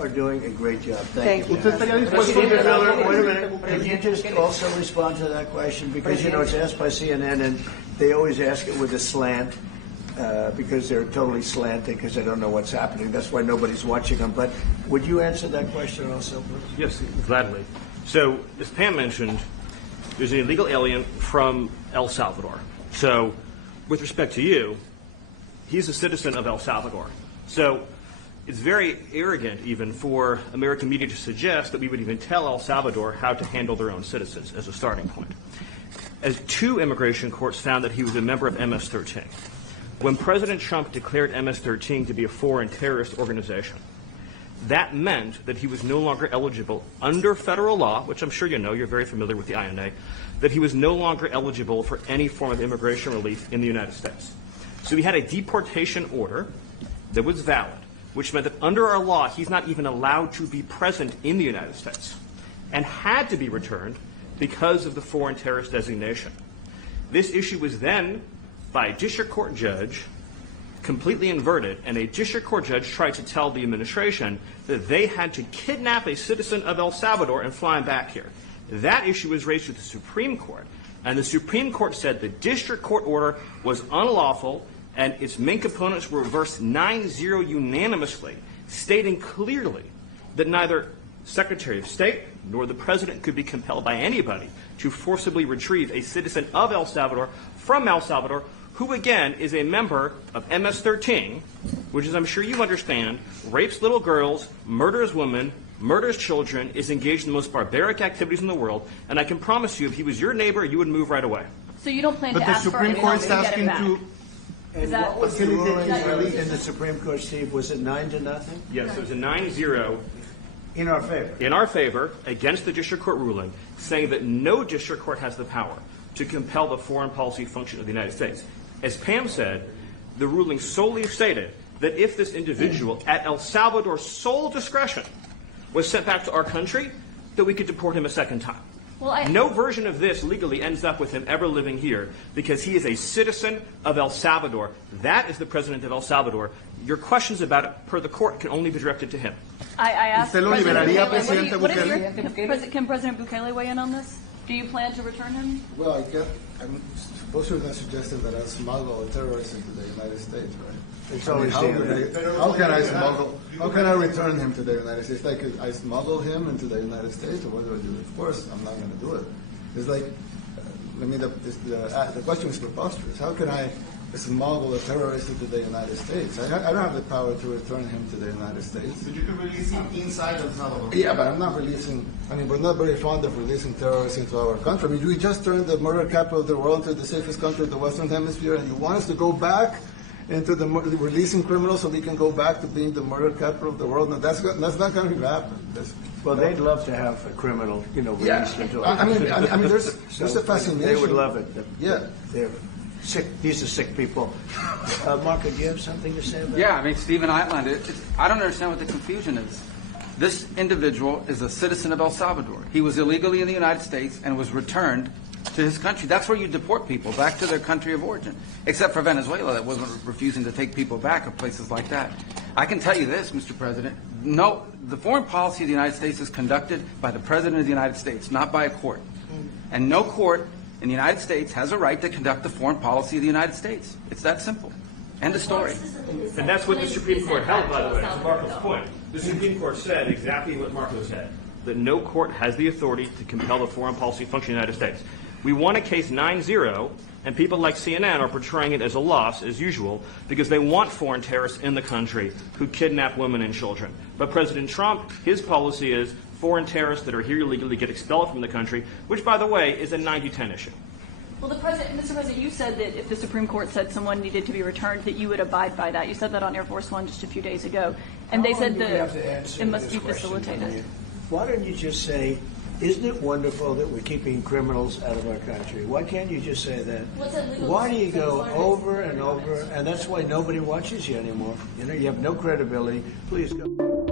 are doing a great job. Thank you. Wait a minute. Can you just also respond to that question? Because, it's asked by CNN, and they always ask it with a slant. Because they're totally slanted because they don't know what's happening. That's why nobody's watching them. But would you answer that question also, please? Yes, gladly. So, as Pam mentioned, there's an illegal alien from El Salvador. So, with respect to you, he's a citizen of El Salvador. So, it's very arrogant even for American media to suggest that we would even tell El Salvador how to handle their own citizens as a starting point. As 2 immigration courts found that he was a member of MS-13. When President Trump declared MS-13 to be a foreign terrorist organization, that meant that he was no longer eligible under federal law, which I'm sure you know, you're very familiar with the INA, that he was no longer eligible for any form of immigration relief in the United States. So he had a deportation order that was valid, which meant that under our law, he's not even allowed to be present in the United States and had to be returned because of the foreign terrorist designation. This issue was then, by a district court judge, completely inverted, and a district court judge tried to tell the administration that they had to kidnap a citizen of El Salvador and fly him back here. That issue was raised to the Supreme Court, and the Supreme Court said the district court order was unlawful, and its main components were reversed 9-0 unanimously, stating clearly that neither Secretary of State nor the President could be compelled by anybody to forcibly retrieve a citizen of El Salvador from El Salvador, who again is a member of MS-13, which, as I'm sure you understand, rapes little girls, murders women, murders children, is engaged in the most barbaric activities in the world, and I can promise you, if he was your neighbor, you would move right away. So you don't plan to ask for Supreme Court's asking to. And what was the ruling in the Supreme Court, Steve? Was it 9-0? Yes, it was a 9-0 in our favor. In our favor, against the district court ruling, saying that no district court has the power to compel the foreign policy function of the United States. As Pam said, the ruling solely stated that if this individual, at El Salvador's sole discretion, was sent back to our country, that we could deport him a second time. No version of this legally ends up with him ever living here because he is a citizen of El Salvador. That is the president of El Salvador. Your questions about it, per the court, can only be directed to him. I asked President Bukele. Can President Bukele weigh in on this? Do you plan to return him? Well, I'm supposed to have suggested that I smuggle a terrorist into the United States, right? It's always how can I smuggle? How can I return him to the United States? Like, I smuggle him into the United States, or what do I do? Of course, I'm not going to do it. It's like, the question is preposterous. How can I smuggle a terrorist into the United States? I don't have the power to return him to the United States. But you can release him inside El Salvador. Yeah, but I'm not releasing. I mean, we're not very fond of releasing terrorists into our country. I mean, we just turned the murder capital of the world into the safest country of the Western Hemisphere, and you want us to go back into the releasing criminals so we can go back to being the murder capital of the world? No, that's not going to happen. Well, they'd love to have a criminal, released into our country. I mean, there's a fascination. They would love it. Yeah. They're sick. These are sick people. Marco, do you have something to say about Yeah, I mean, Stephen outlined it. I don't understand what the confusion is. This individual is a citizen of El Salvador. He was illegally in the United States and was returned to his country. That's where you deport people, back to their country of origin. Except for Venezuela, that wasn't refusing to take people back, or places like that. I can tell you this, Mr. President. No, the foreign policy of the United States is conducted by the President of the United States, not by a court. And no court in the United States has a right to conduct the foreign policy of the United States. It's that simple. End of story. And that's what the Supreme Court held, by the way, to Marco's point. The Supreme Court said exactly what Marco said, that no court has the authority to compel the foreign policy function of the United States. We won a case 9-0, and people like CNN are portraying it as a loss, as usual, because they want foreign terrorists in the country who kidnap women and children. But President Trump, his policy is foreign terrorists that are here illegally get expelled from the country, which, by the way, is a 90-10 issue. Well, Mr. President, you said that if the Supreme Court said someone needed to be returned, that you would abide by that. You said that on Air Force One just a few days ago. And they said that it must be facilitated. Why don't you just say, isn't it wonderful that we're keeping criminals out of our country? Why can't you just say that? Why do you go over and over? And that's why nobody watches you anymore. You have no credibility. Please go.